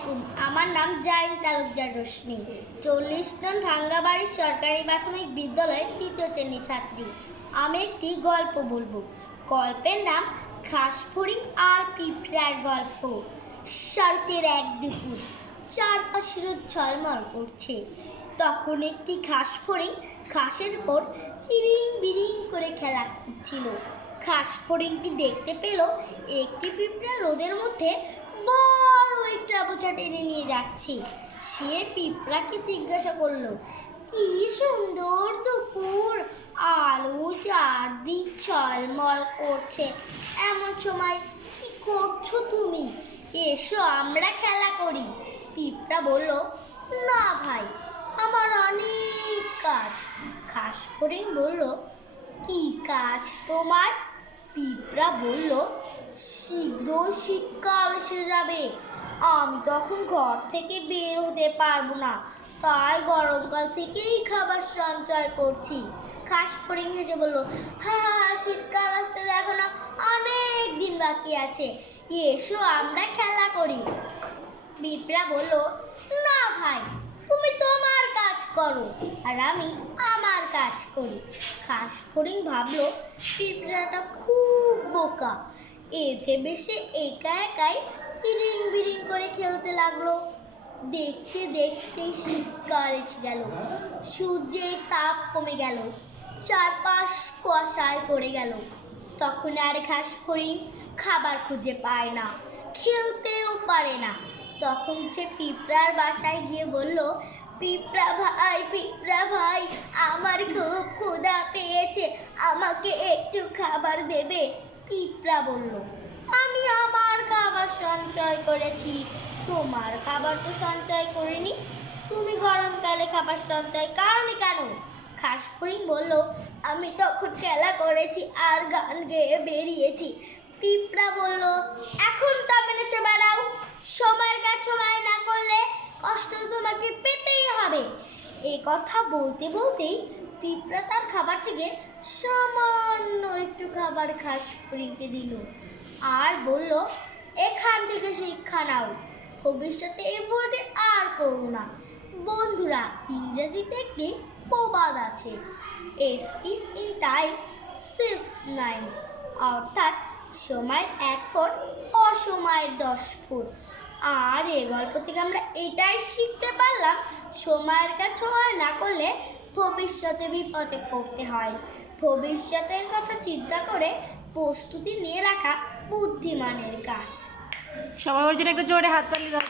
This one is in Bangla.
আলাইকুম। আমার নাম জাইন তালুকদার রোশনি। চল্লিশ নন ভাঙ্গাবাড়ির সরকারি প্রাথমিক বিদ্যালয়ের তৃতীয় শ্রেণির ছাত্রী। আমি একটি গল্প বলব। গল্পের নাম ঘাসফড়িং আর পিঁপড়ার গল্প। শরতের এক দুপুর চারপাশে রোদ ঝলমল করছে তখন একটি ঘাস ফড়িং ঘাসের উপর তিরিং বিরিং করে খেলা করছিল। ঘাস ফড়িংটি দেখতে পেল একটি পিঁপড়া রোদের মধ্যে একটা টেনে নিয়ে যাচ্ছে। সে পিঁপড়াকে জিজ্ঞাসা করল, কি সুন্দর দুপুর। আলো চারদিক ঝলমল করছে। এমন সময় কি করছ তুমি? এসো, আমরা খেলা করি। পিঁপড়া বলল, না ভাই, আমার অনেক কাজ। খাস ফড়িং বলল, কি কাজ তোমার? পিঁপড়া বলল শীঘ্র শীতকাল এসে যাবে। আমি তখন ঘর থেকে বের হতে পারব না। তাই গরমকাল থেকেই খাবার সঞ্চয় করছি। খাস ফড়িং হেসে বলল হ্যাঁ হ্যাঁ শীতকাল আসতে দেখো এখনও অনেক দিন বাকি আছে। এসো, আমরা খেলা করি। পিঁপড়া বলল, না ভাই, তুমি তোমার কাজ করো আর আমি আমার কাজ করি। খাস ফড়িং ভাবলো পিঁপড়াটা খুব বোকা। এ ভেবে সে একা একাই তিরিং বিরিং করে খেলতে লাগল। দেখতে দেখতে শীতকাল এসে গেল। সূর্যের তাপ কমে গেল। চারপাশ কুয়াশায় পড়ে গেল। তখন আর ঘাস ফড়িং খাবার খুঁজে পায় না, খেলতেও পারে না। তখন সে পিঁপড়ার বাসায় গিয়ে বলল, পিঁপড়া ভাই পিঁপড়া ভাই, আমার খুব ক্ষুধা পেয়েছে, আমাকে একটু খাবার দেবে? পিঁপড়া বলল আমি আমার খাবার সঞ্চয় করেছি। তোমার খাবার তো সঞ্চয় করিনি। তুমি গরমকালে খাবার সঞ্চয় কারণে কেন? খাসফড়িং বলল, আমি তখন খেলা করেছি আর গান গেয়ে বেরিয়েছি। পিঁপড়া বলল, এখন তা মেনেছে বেড়াও। সময়ের কাজ সময় না করলে কষ্ট তোমাকে পেতেই হবে। এই কথা বলতে বলতেই পিঁপড়া তার খাবার থেকে সামান্য একটু খাবার খাস দিল। আর বলল, এখান থেকে শিক্ষা নাও। ভবিষ্যতে এ বোর্ডে আর করো না। বন্ধুরা ইংরেজিতে একটি প্রবাদ আছে। এসটিস ইন টাইম সিক্স নাইন অর্থাৎ সময়ের এক ফুট, অসময়ের দশ ফুট। আর এ গল্প থেকে আমরা এটাই শিখতে পারলাম, সময়ের কাজ সময় না করলে ভবিষ্যতে বিপদে পড়তে হয়। ভবিষ্যতের কথা চিন্তা করে প্রস্তুতি নিয়ে রাখা বুদ্ধিমানের কাজ সবার জন্য একটু জোরে হাত তালি দাও।